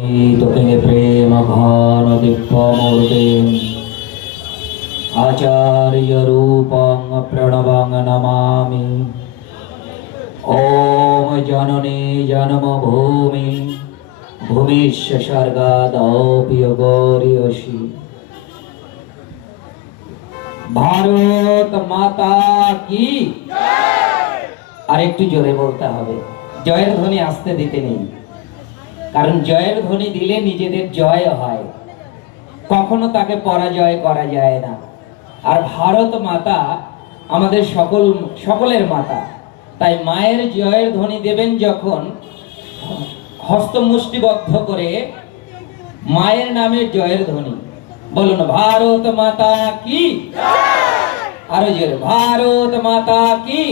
তোতে প্রেম ঘন দিব্যমূর্তে আচার্য রূপং প্রণবং নমামি। ওম জননী জন্মভূমি ভূমিষ্য স্বর্গাদপি গৌরীয়সি। ভারত মাতা কি। আর একটু জোরে বলতে হবে, জয়ের ধ্বনি আসতে দিতে নেই, কারণ জয়ের ধ্বনি দিলে নিজেদের জয় হয়, কখনো তাকে পরাজয় করা যায় না। আর ভারত মাতা আমাদের সকলের মাতা, তাই মায়ের জয়ের ধ্বনি দেবেন যখন, হস্ত মুষ্টিবদ্ধ করে মায়ের নামে জয়ের ধ্বনি বলুন, ভারত মাতা কি। আরো জোরে, ভারত মাতা কি।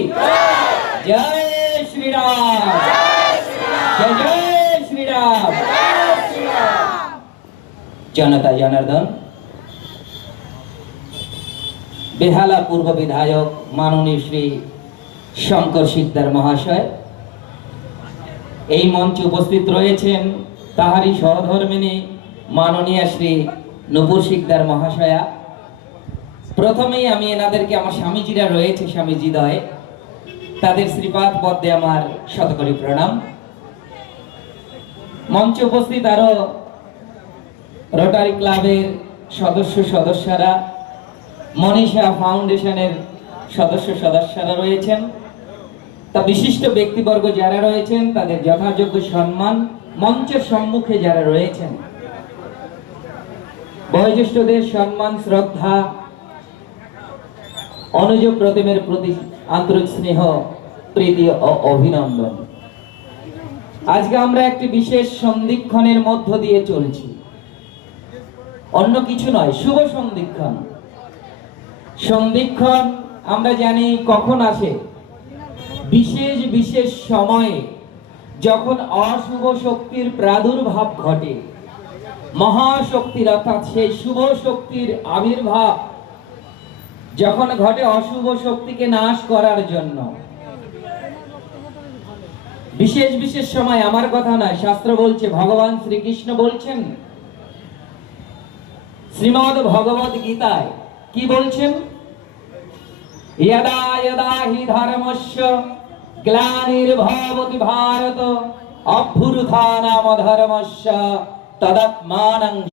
জয় শ্রীরাম, জয় জয় শ্রীরাম। জনতা জনার্দন, বেহালা পূর্ব বিধায়ক মাননীয় শ্রী শঙ্কর শিকদার মহাশয়, এই মঞ্চে উপস্থিত রয়েছেন তাহারই সহধর্মিণী মাননীয় শ্রী নূপুর শিকদার মহাশয়া। প্রথমেই আমি এনাদেরকে, আমার স্বামীজিরা রয়েছে স্বামীজিদয়, তাদের শ্রীপাদ পদ্মে আমার শতকোটি প্রণাম। মঞ্চে উপস্থিত আরো রোটারি ক্লাবের সদস্যরা, মনীষা ফাউন্ডেশনের সদস্যরা রয়েছেন, তা বিশিষ্ট ব্যক্তিবর্গ যারা রয়েছেন তাদের যথাযোগ্য সম্মান, মঞ্চের সম্মুখে যারা রয়েছেন বয়োজ্যেষ্ঠদের সম্মান শ্রদ্ধা, অনুজ প্রতিমের প্রতি আন্তরিক স্নেহ প্রীতি ও অভিনন্দন। আজকে আমরা একটি বিশেষ সন্ধিক্ষণের মধ্য দিয়ে চলছি, অন্য কিছু নয়, শুভ সন্ধিক্ষণ। সন্ধিক্ষণ আমরা জানি কখন আসে, বিশেষ বিশেষ সময়ে, যখন অশুভ শক্তির প্রাদুর্ভাব ঘটে। মহাশক্তির অর্থাৎ সেই শুভ শক্তির আবির্ভাব যখন ঘটে অশুভ শক্তিকে নাশ করার জন্য। বিশেষ বিশেষ সময়, আমার কথা নয়, শাস্ত্র বলছে, ভগবান শ্রীকৃষ্ণ বলছেন শ্রীমদ্ ভগবদ গীতায়, কি বলছেন? यदा यदा हि धर्मस्य ग्लानिर्भवति भारत अभ्युत्थानमधर्मस्य तदात्मानं